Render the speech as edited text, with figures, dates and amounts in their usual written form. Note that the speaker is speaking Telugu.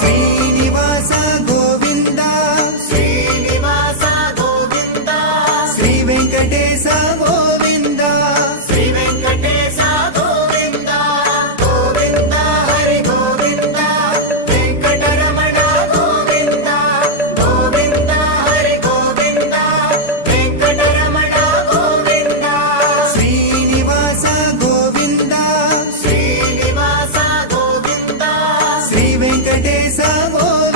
శ్రీనివాస గోవింద శ్రీనివాస గోవింద శ్రీ వెంకటేశ గోవింద శ్రీ వెంకటేశ గోవింద గోవింద హరి గోవింద వెంకటరమణ గోవింద గోవింద హరి గోవింద వెంకటరమణ గోవింద శ్రీనివాస గోవింద శ్రీనివాస గోవింద శ్రీ వెంకటేశ గోవింద